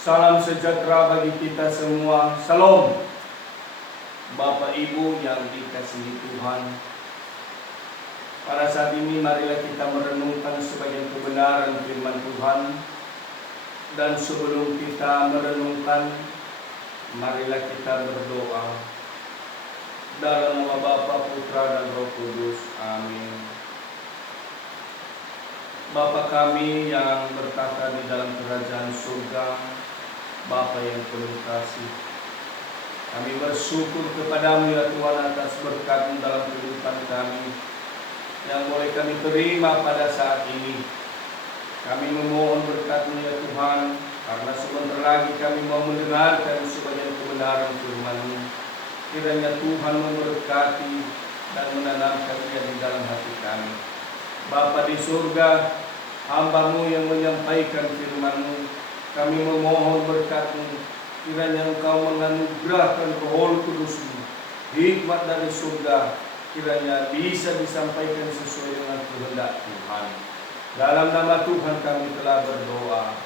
Salam sejahtera bagi kita semua. Salam. Bapak Ibu yang dikasihi Tuhan, pada saat ini marilah kita merenungkan sebagian kebenaran firman Tuhan. Dan sebelum kita merenungkan, marilah kita berdoa. Dalam nama Bapa, Putra, dan Roh Kudus. Amin. Bapa kami yang bertata di dalam kerajaan surga, Bapa yang penuh kasih, kami bersyukur kepadamu ya Tuhan atas berkat dalam kehidupan kami yang boleh kami terima pada saat ini. Kami memohon berkat-Mu ya Tuhan, karena sebentar lagi kami mau mendengarkan sebagian kebenaran firman-Mu. Kiranya Tuhan memberkati dan menanamkannya di dalam hati kami. Bapa di surga, hamba-Mu yang menyampaikan firman-Mu, kami memohon berkat-Mu, kiranya Engkau menganugerahkan Roh Kudus-Mu, hikmat dari surga, kiranya bisa disampaikan sesuai dengan kehendak Tuhan. Dalam nama Tuhan kami telah berdoa.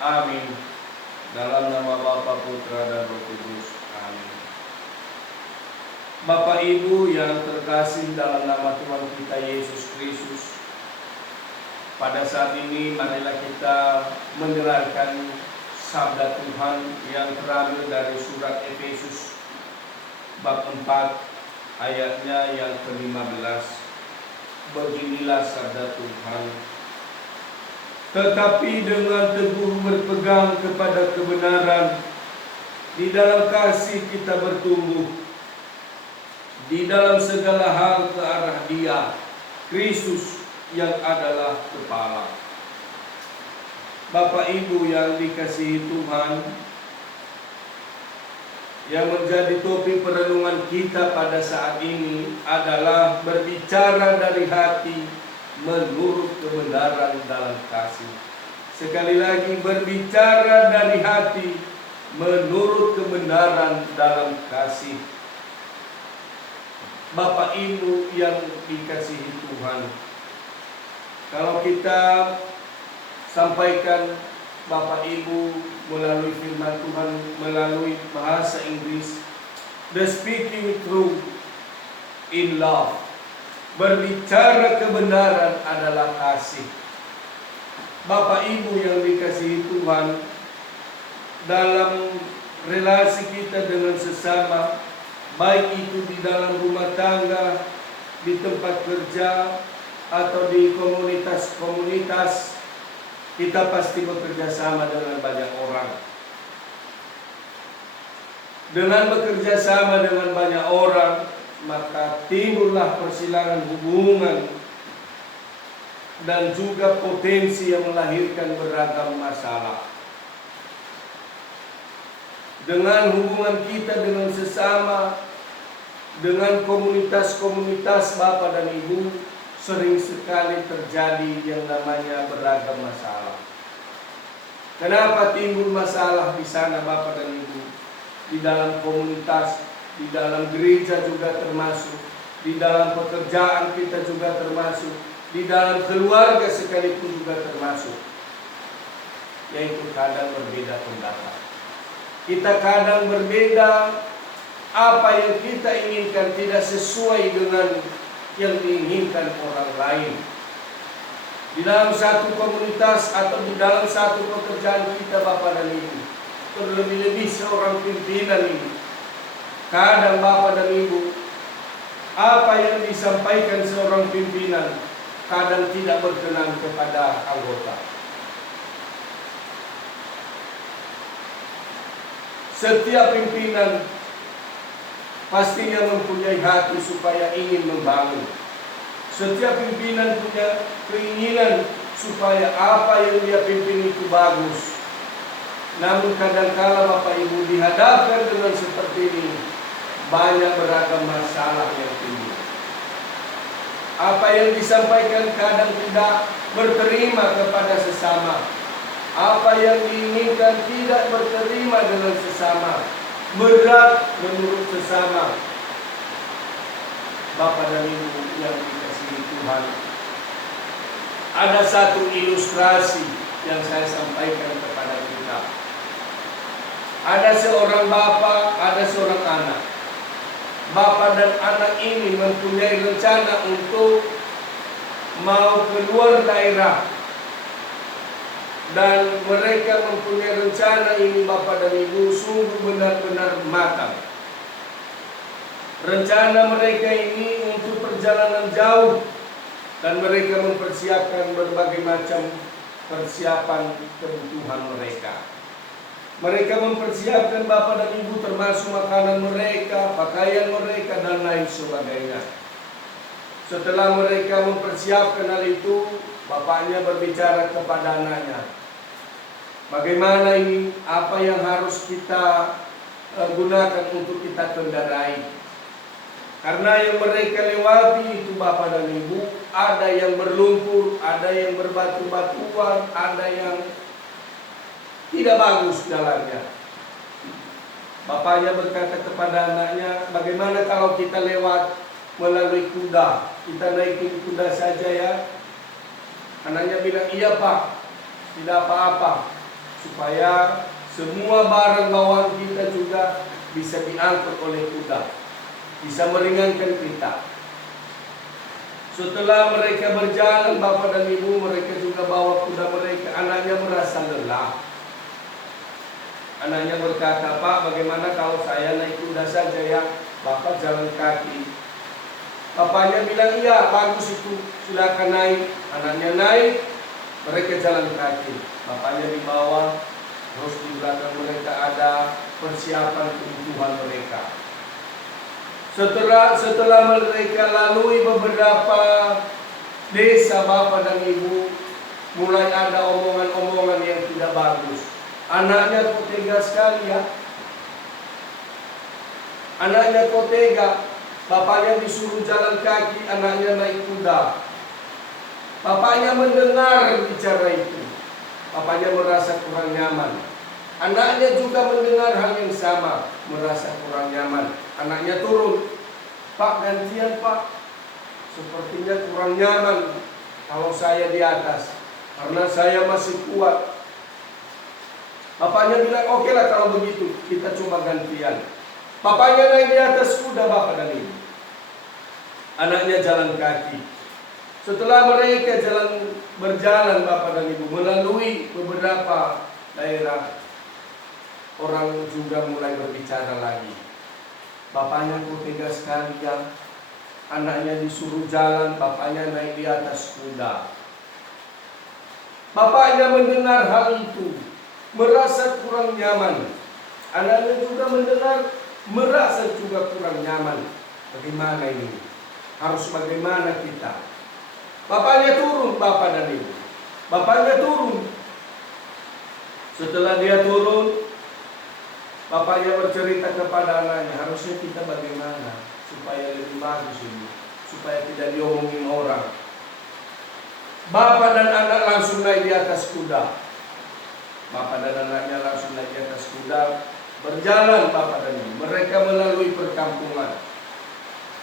Amin. Dalam nama Bapa, Putra, dan Roh Kudus. Amin. Bapak Ibu yang terkasih dalam nama Tuhan kita Yesus Kristus, pada saat ini marilah kita mendengarkan sabda Tuhan yang terambil dari surat Efesus bab 4 ayatnya yang ke-15. Beginilah sabda Tuhan. Tetapi dengan teguh berpegang kepada kebenaran, di dalam kasih kita bertumbuh, di dalam segala hal ke arah Dia, Kristus yang adalah kepala. Bapak Ibu yang dikasihi Tuhan, yang menjadi topik perenungan kita pada saat ini adalah berbicara dari hati menurut kebenaran dalam kasih. Sekali lagi, berbicara dari hati menurut kebenaran dalam kasih. Bapak Ibu yang dikasihi Tuhan, kalau kita sampaikan Bapak Ibu melalui firman Tuhan, melalui bahasa Inggris, the speaking truth in love, berbicara kebenaran adalah kasih. Bapak Ibu yang dikasihi Tuhan, dalam relasi kita dengan sesama, baik itu di dalam rumah tangga, di tempat kerja, atau di komunitas-komunitas, kita pasti bekerja sama dengan banyak orang. Dengan bekerja sama dengan banyak orang, maka timbullah persilangan hubungan dan juga potensi yang melahirkan beragam masalah. Dengan hubungan kita dengan sesama, dengan komunitas-komunitas Bapak dan Ibu, sering sekali terjadi yang namanya beragam masalah. Kenapa timbul masalah di sana Bapak dan Ibu? Di dalam komunitas, di dalam gereja juga termasuk, di dalam pekerjaan kita juga termasuk, di dalam keluarga sekalipun juga termasuk. Yaitu kadang berbeda pendapat. Kita kadang berbeda, apa yang kita inginkan tidak sesuai dengan yang diinginkan orang lain. Di dalam satu komunitas atau di dalam satu pekerjaan kita Bapak dan Ibu, terlebih-lebih seorang pimpinan ini, kadang Bapak dan Ibu, apa yang disampaikan seorang pimpinan kadang tidak berkenan kepada anggota. Setiap pimpinan pastinya mempunyai hati supaya ingin membangun. Setiap pimpinan punya keinginan supaya apa yang dia pimpin itu bagus. Namun kadangkala Bapak Ibu dihadapkan dengan seperti ini, banyak beragam masalah yang timbul. Apa yang disampaikan kadang tidak berterima kepada sesama. Apa yang diinginkan tidak berterima dengan sesama. Berat menurut sesama. Bapak dan Ibu yang dikasihi Tuhan, ada satu ilustrasi yang saya sampaikan kepada kita. Ada seorang bapak, ada seorang anak. Bapak dan anak ini mempunyai rencana untuk mau keluar daerah. Dan mereka mempunyai rencana ini, bapak dan ibu, sungguh benar-benar matang. Rencana mereka ini untuk perjalanan jauh, dan mereka mempersiapkan berbagai macam persiapan kebutuhan mereka. Mereka mempersiapkan bapak dan ibu termasuk makanan mereka, pakaian mereka, dan lain sebagainya. Setelah mereka mempersiapkan hal itu, bapaknya berbicara kepada anaknya, bagaimana ini, apa yang harus kita gunakan untuk kita kendarai. Karena yang mereka lewati itu bapak dan ibu, ada yang berlumpur, ada yang berbatu-batuan, ada yang tidak bagus jalannya. Bapaknya berkata kepada anaknya, bagaimana kalau kita lewat melalui kuda, kita naikin kuda saja ya. Anaknya bilang, iya pak, tidak apa-apa, supaya semua barang bawaan kita juga bisa diangkut oleh kuda, bisa meringankan kita. Setelah mereka berjalan, bapak dan ibu, mereka juga bawa kuda mereka. Anaknya merasa lelah. Anaknya berkata, pak, bagaimana kalau saya naik kuda saja ya, bapak jalan kaki. Bapaknya bilang, iya bagus itu, silakan naik. Anaknya naik, mereka jalan kaki. Bapaknya di bawah, terus di belakang mereka ada persiapan kebutuhan mereka. Setelah mereka lalui beberapa desa, bapak dan ibu, mulai ada omongan-omongan yang tidak bagus. Anaknya kok tega sekali ya. Anaknya kok tega. Bapaknya disuruh jalan kaki, anaknya naik kuda. Bapaknya mendengar bicara itu. Bapaknya merasa kurang nyaman. Anaknya juga mendengar hal yang sama, merasa kurang nyaman. Anaknya turun. Pak, gantian pak. Sepertinya kurang nyaman kalau saya di atas, karena saya masih kuat. Bapaknya bilang, oke lah kalau begitu, kita coba gantian. Bapaknya naik di atas kuda, bapak dan ibu. Anaknya jalan kaki. Setelah mereka berjalan, bapak dan ibu, melalui beberapa daerah, orang juga mulai berbicara lagi. Bapaknya kok tega sekali ya. Anaknya disuruh jalan, bapaknya naik di atas kuda. Bapaknya mendengar hal itu, merasa kurang nyaman. Anaknya juga mendengar, merasa juga kurang nyaman. Bagaimana ini? Harus bagaimana kita? Bapaknya turun, bapak dan ibu. Bapaknya turun. Setelah dia turun, bapaknya bercerita kepada anaknya, harusnya kita bagaimana supaya lebih bagus ini, supaya tidak diomongin orang. Bapak dan anak langsung naik di atas kuda. Bapak dan anaknya langsung naik di atas kuda, berjalan bapak dan ibu. Mereka melalui perkampungan.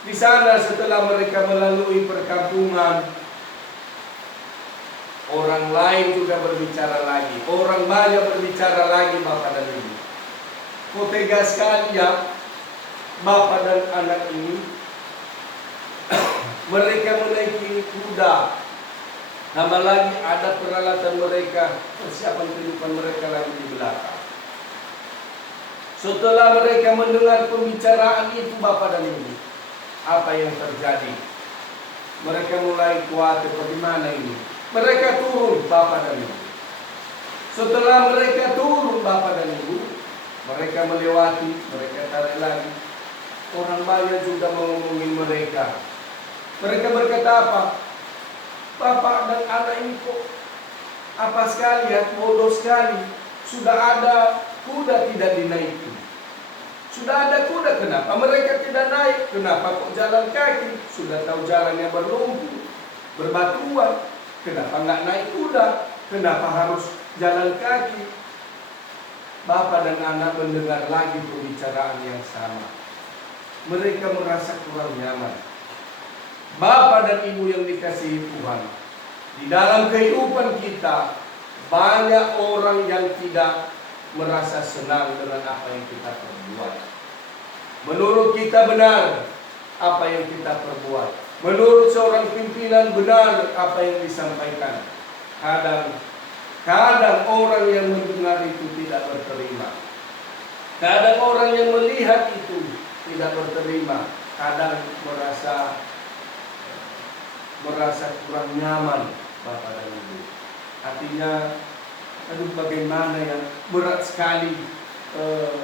Di sana setelah mereka melalui perkampungan, orang lain juga berbicara lagi. Orang banyak berbicara lagi, bapak dan ibu. Kok tega sekali ya, bapak dan anak ini. Mereka menaiki kuda. Tambah lagi ada peralatan mereka, persiapan kehidupan mereka lagi di belakang. Setelah mereka mendengar pembicaraan itu, bapak dan ibu, apa yang terjadi? Mereka mulai khawatir, bagaimana ini? Mereka turun, bapak dan ibu. Setelah mereka turun, bapak dan ibu, mereka melewati, mereka tarik lagi. Orang banyak juga mengomongin mereka. Mereka berkata apa? Bapak dan anak ini kok apa sekali ya, bodoh sekali. Sudah ada kuda tidak dinaiki. Sudah ada kuda, kenapa mereka tidak naik? Kenapa kok jalan kaki? Sudah tahu jalannya berlumpur, berbatuan. Kenapa nggak naik kuda? Kenapa harus jalan kaki? Bapak dan anak mendengar lagi pembicaraan yang sama. Mereka merasa kurang nyaman. Bapak dan ibu yang dikasihi Tuhan, di dalam kehidupan kita banyak orang yang tidak merasa senang dengan apa yang kita perbuat. Menurut kita benar apa yang kita perbuat. Menurut seorang pimpinan benar apa yang disampaikan. Kadang orang yang mendengar itu tidak berterima. Kadang orang yang melihat itu tidak berterima. Kadang merasa kurang nyaman, Bapak dan Ibu. Artinya, aduh bagaimana ya, berat sekali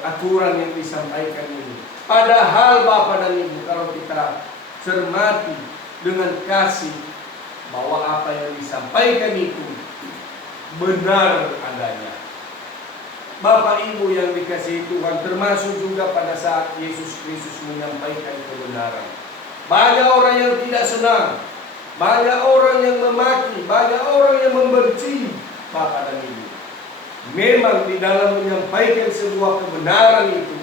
aturan yang disampaikan ini. Padahal Bapak dan Ibu, kalau kita cermati dengan kasih bahwa apa yang disampaikan itu benar adanya. Bapak Ibu yang dikasihi Tuhan, termasuk juga pada saat Yesus Kristus menyampaikan kebenaran. Banyak orang yang tidak senang, banyak orang yang memaki, banyak orang yang membenci Bapak dan Ibu. Memang di dalam menyampaikan sebuah kebenaran itu,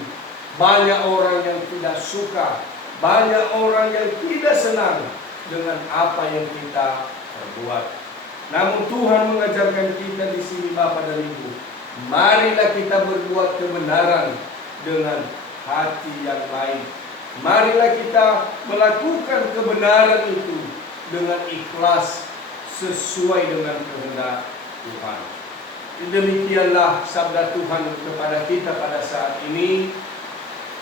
banyak orang yang tidak suka, banyak orang yang tidak senang dengan apa yang kita perbuat. Namun Tuhan mengajarkan kita di sini Bapak dan Ibu, marilah kita berbuat kebenaran dengan hati yang baik. Marilah kita melakukan kebenaran itu dengan ikhlas sesuai dengan kehendak Tuhan. Demikianlah sabda Tuhan kepada kita pada saat ini.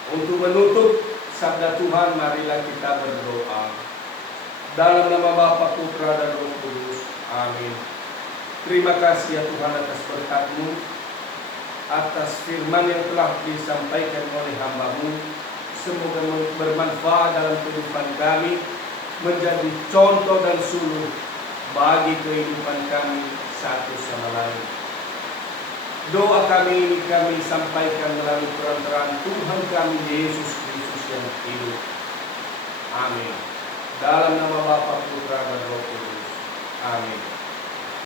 Untuk menutup sabda Tuhan, marilah kita berdoa. Dalam nama Bapa, Putra, dan Roh Kudus. Amin. Terima kasih ya Tuhan atas berkat-Mu, atas firman yang telah disampaikan oleh hamba-Mu. Semoga bermanfaat dalam kehidupan kami, menjadi contoh dan suluh bagi kehidupan kami satu sama lain. Doa kami ini kami sampaikan melalui perantaraan Tuhan kami Yesus Kristus yang hidup. Amin. Dalam nama Bapa, Putra, dan Roh Kudus. Amin.